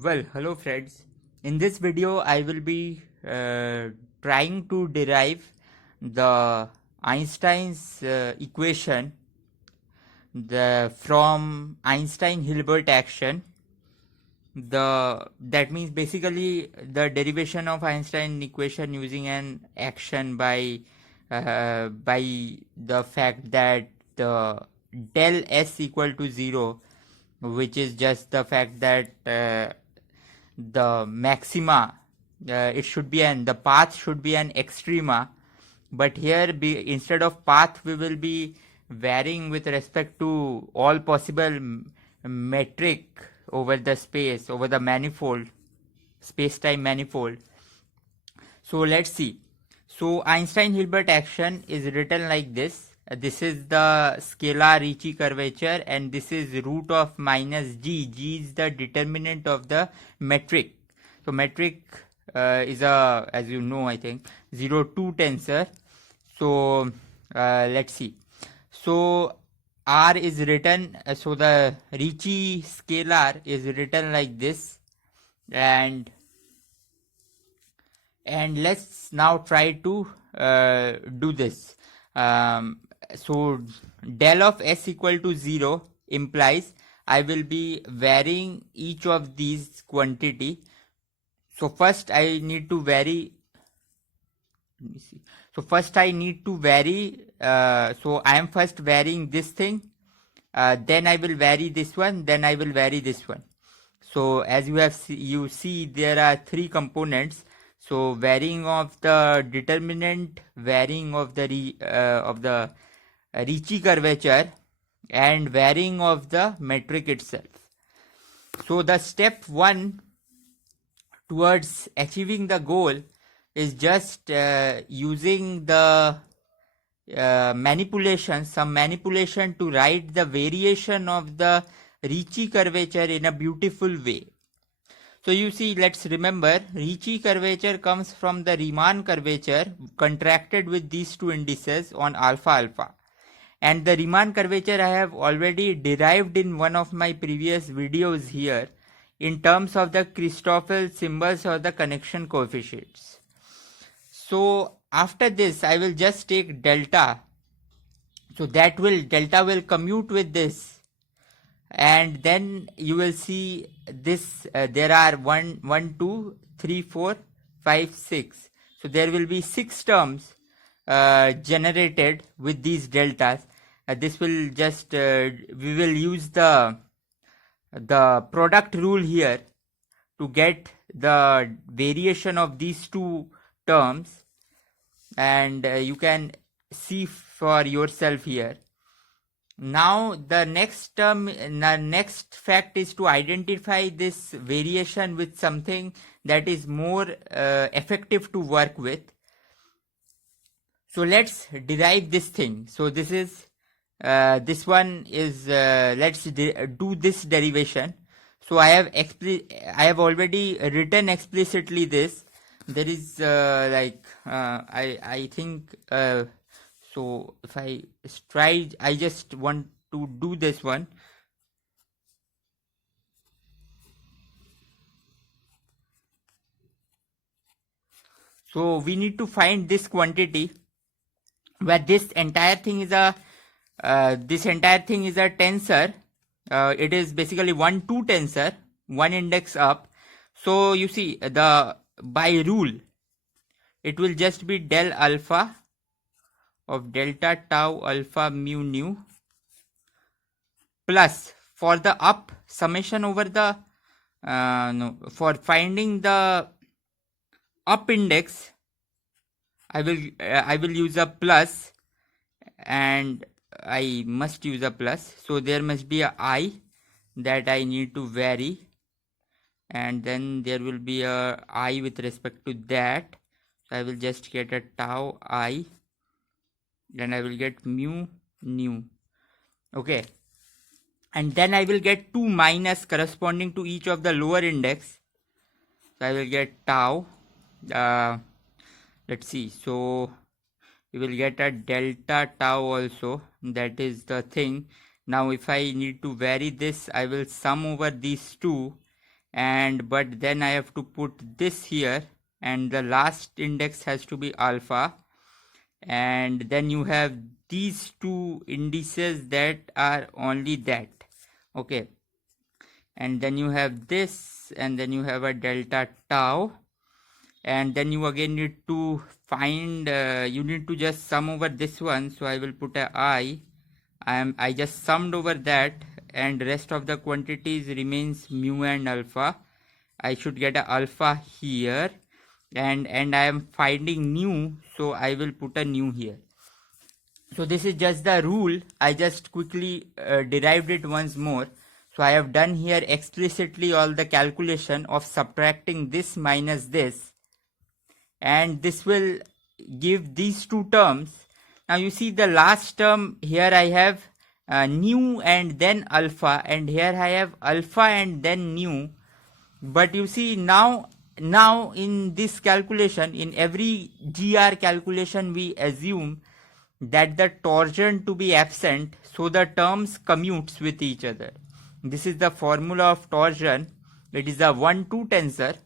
Well, hello friends. In this video, I will be trying to derive the Einstein's equation from Einstein-Hilbert action. That means basically the derivation of Einstein equation using an action by the fact that the del S equal to 0, which is just the fact that the maxima, it should be the path should be an extrema, but here instead of path we will be varying with respect to all possible metric over the space, over the manifold, space-time manifold. So let's see. So Einstein-Hilbert action is written like this. This is the scalar Ricci curvature and this is root of minus g. G is the determinant of the metric. So metric is a, as you know, I think 0-2 tensor. So let's see. So R is written, so the Ricci scalar is written like this, and let's now try to do this. So del of S equal to 0 implies I will be varying each of these quantity. So first I need to vary, let me see. So first I need to vary, so I am first varying this thing, then I will vary this one, then I will vary this one. So as you see there are three components. So varying of the determinant, varying of the Ricci curvature, and varying of the metric itself. So the step 1 towards achieving the goal is just using the some manipulation to write the variation of the Ricci curvature in a beautiful way. So you see, let's remember, Ricci curvature comes from the Riemann curvature contracted with these two indices on alpha alpha. And the Riemann curvature I have already derived in one of my previous videos here in terms of the Christoffel symbols or the connection coefficients. So after this I will just take delta. So delta will commute with this, and then you will see this, there are 1 2 3 4 5 6, so there will be 6 terms generated with these deltas. This will just we will use the product rule here to get the variation of these two terms, and you can see for yourself here. Now the next fact is to identify this variation with something that is more effective to work with. So let's derive this thing. So this is this one is let's do this derivation. So I have already written explicitly this. There is I think so if I try, I just want to do this one. So we need to find this quantity where this entire thing is a tensor. It is basically 1-2 tensor, one index up. So you see, the by rule it will just be del alpha of delta tau alpha mu nu plus, for the up, summation over the for finding the up index I will use a plus, and I must use a plus, so there must be a I that I need to vary, and then there will be a I with respect to that. So I will just get a tau I, then I will get mu nu. Okay, and then I will get 2 minus corresponding to each of the lower index. So I will get tau, let's see, so we will get a delta tau also, that is the thing. Now if I need to vary this, I will sum over these two, and but then I have to put this here, and the last index has to be alpha, and then you have these two indices that are only that. Okay, and then you have this, and then you have a delta tau, and then you again need to find you need to just sum over this one. So I will put a I just summed over that, and rest of the quantities remains mu and alpha. I should get a alpha here, and I am finding nu, so I will put a nu here. So this is just the rule. I just quickly derived it once more. So I have done here explicitly all the calculation of subtracting this minus this, and this will give these two terms. Now you see the last term here I have nu and then alpha, and here I have alpha and then nu. But you see now in this calculation, in every GR calculation, we assume that the torsion to be absent, so the terms commutes with each other. This is the formula of torsion. It is a 1-2 tensor.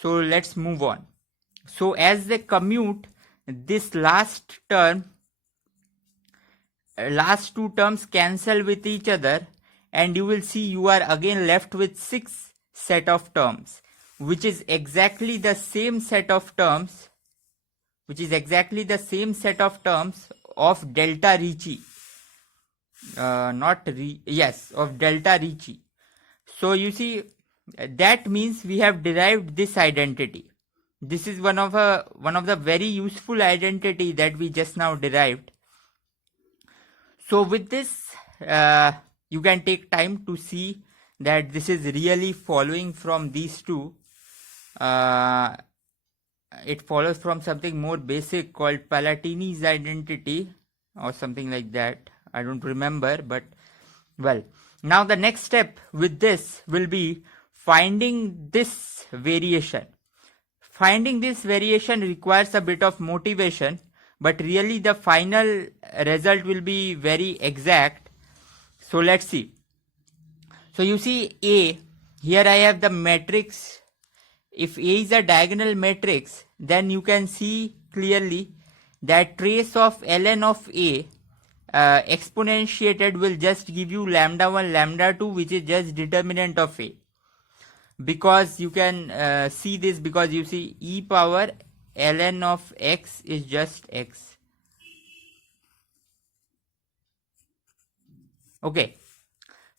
So let's move on. So as they commute, this last term, last two terms cancel with each other, and you will see you are again left with 6 set of terms, which is exactly the same set of terms, of delta Ricci. Of delta Ricci. So you see, that means we have derived this identity. This is one of the very useful identity that we just now derived. So with this, you can take time to see that this is really following from these two. It follows from something more basic called Palatini's identity or something like that. I don't remember, but well. Now the next step with this will be finding this variation. Finding this variation requires a bit of motivation, but really the final result will be very exact. So let's see. So you see A, here I have the matrix. If A is a diagonal matrix, then you can see clearly that trace of ln of A exponentiated will just give you lambda 1, lambda 2, which is just determinant of A. Because you can see this, because you see e power ln of x is just x. Okay.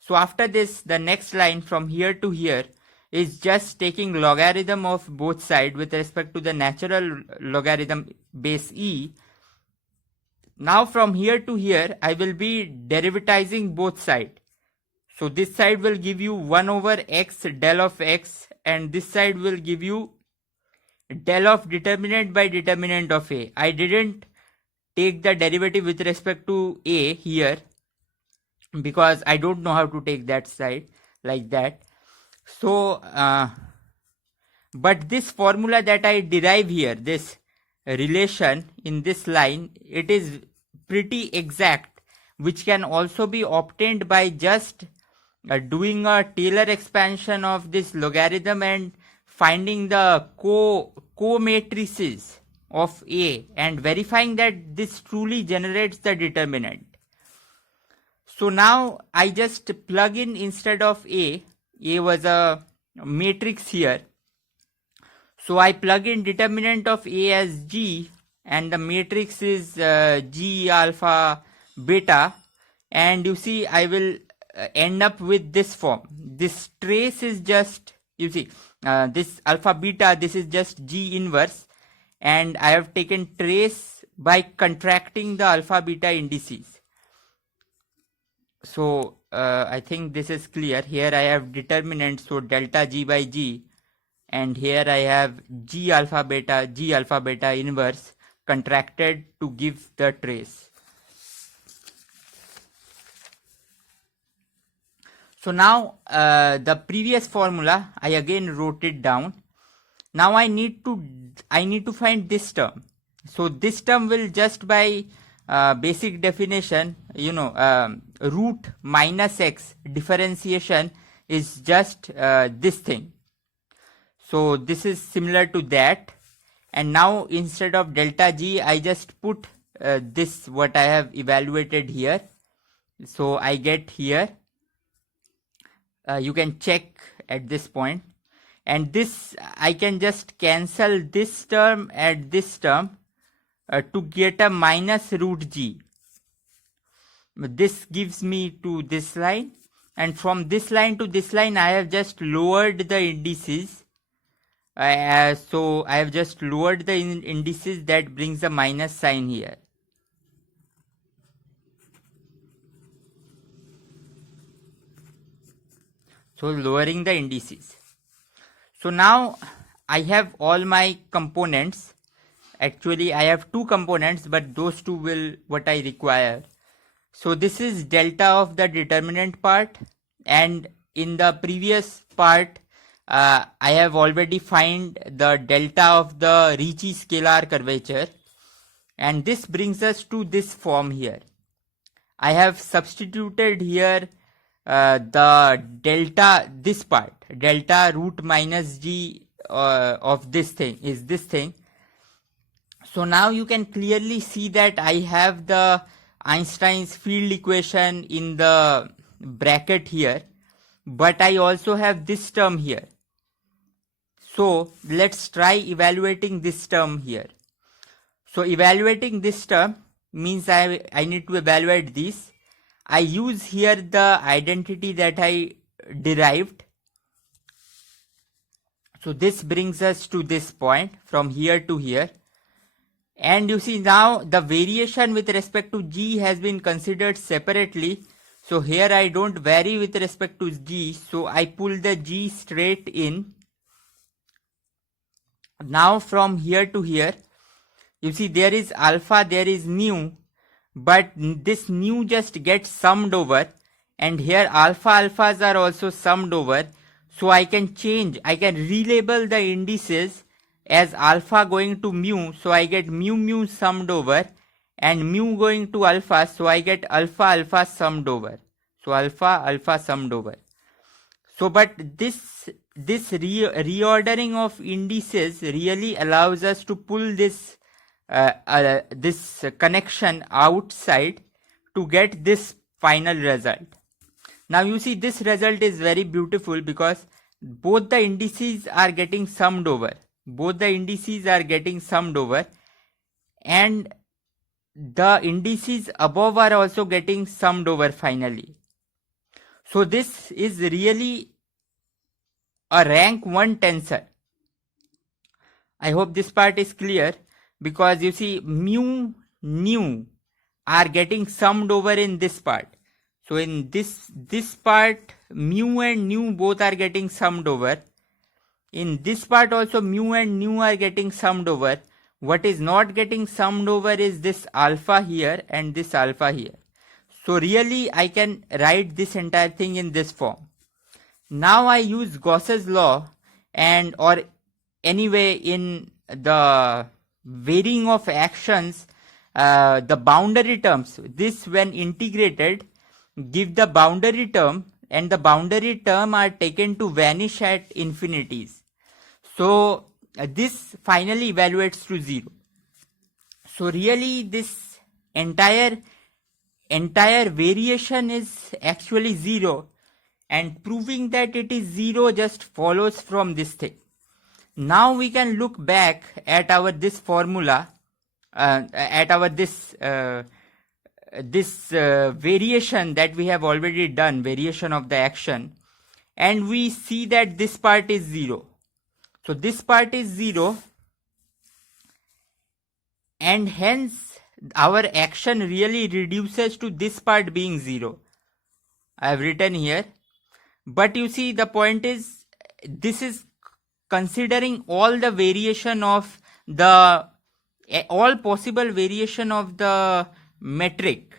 So after this, the next line from here to here is just taking logarithm of both sides with respect to the natural logarithm base e. Now from here to here, I will be derivatizing both sides. So this side will give you 1 over x del of x, and this side will give you del of determinant by determinant of A. I didn't take the derivative with respect to A here, because I don't know how to take that side like that. So, but this formula that I derive here, this relation in this line, it is pretty exact, which can also be obtained by just doing a Taylor expansion of this logarithm and finding the co-matrices of A and verifying that this truly generates the determinant. So now I just plug in, instead of A was a matrix here. So I plug in determinant of A as G, and the matrix is G alpha beta, and you see I will end up with this form. This trace is just, you see, this alpha beta, this is just G inverse, and I have taken trace by contracting the alpha beta indices. So I think this is clear. Here I have determinant, so delta G by G, and here I have G alpha beta inverse contracted to give the trace. So now the previous formula I again wrote it down. Now I need to find this term. So this term will just by basic definition, root minus x differentiation is just this thing. So this is similar to that. And now instead of delta G, I just put this what I have evaluated here. So I get here, you can check at this point, and this I can just cancel this term and this term to get a minus root G. This gives me to this line, and from this line to this line I have just lowered the indices. So I have just lowered the indices, that brings a minus sign here. So lowering the indices. So now I have all my components. Actually I have two components, but those two will what I require. So this is delta of the determinant part, and in the previous part I have already find the delta of the Ricci scalar curvature, and this brings us to this form here. I have substituted here the delta, this part, delta root minus G of this thing is this thing. So now you can clearly see that I have the Einstein's field equation in the bracket here, but I also have this term here. So let's try evaluating this term here. So evaluating this term means I need to evaluate this. I use here the identity that I derived. So this brings us to this point from here to here. And you see now the variation with respect to G has been considered separately. So here I don't vary with respect to G. So I pull the G straight in. Now from here to here, you see there is alpha, there is nu, but this nu just gets summed over, and here alpha alphas are also summed over. So I can change, I can relabel the indices as alpha going to mu, so I get mu mu summed over, and mu going to alpha, so I get alpha alpha summed over. So alpha alpha summed over. So but this reordering of indices really allows us to pull this this connection outside to get this final result. Now you see this result is very beautiful because both the indices are getting summed over. Both the indices are getting summed over, and the indices above are also getting summed over finally. So this is really a rank 1 tensor. I hope this part is clear, because you see mu nu are getting summed over in this part. So in this part mu and nu both are getting summed over. In this part also mu and nu are getting summed over. What is not getting summed over is this alpha here and this alpha here. So really I can write this entire thing in this form. Now I use Gauss's law, and or anyway in the varying of actions, the boundary terms, this when integrated give the boundary term, and the boundary term are taken to vanish at infinities. So this finally evaluates to 0. So really this entire variation is actually 0, and proving that it is 0 just follows from this thing. Now we can look back at our this formula, at our this variation that we have already done, variation of the action, and we see that this part is 0. So this part is 0, and hence our action really reduces to this part being 0. I have written here, but you see the point is this is considering all the variation of the all possible variation of the metric.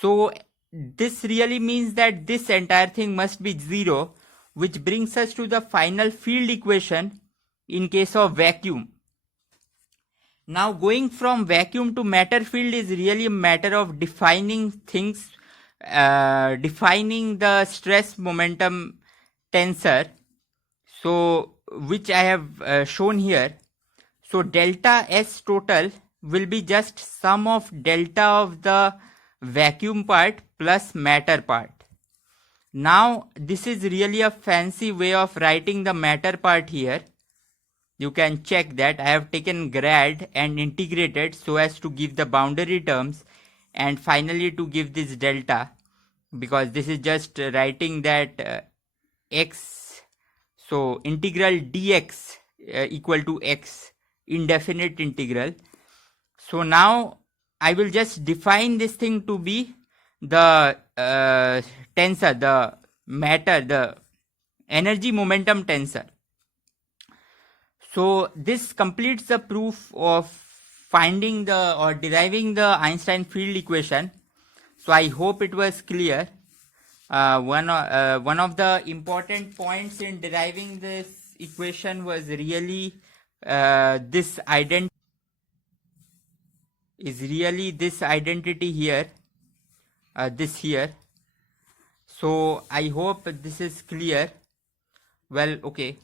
So this really means that this entire thing must be 0, which brings us to the final field equation in case of vacuum. Now going from vacuum to matter field is really a matter of defining things, defining the stress momentum tensor, so which I have shown here. So delta S total will be just sum of delta of the vacuum part plus matter part. Now this is really a fancy way of writing the matter part here. You can check that I have taken grad and integrated so as to give the boundary terms and finally to give this delta, because this is just writing that x, so integral dx equal to x, indefinite integral. So now I will just define this thing to be the tensor, the matter, the energy momentum tensor. So this completes the proof of finding the or deriving the Einstein field equation. So I hope it was clear. One of the important points in deriving this equation was really this identity here, this here. So I hope this is clear. Well, okay.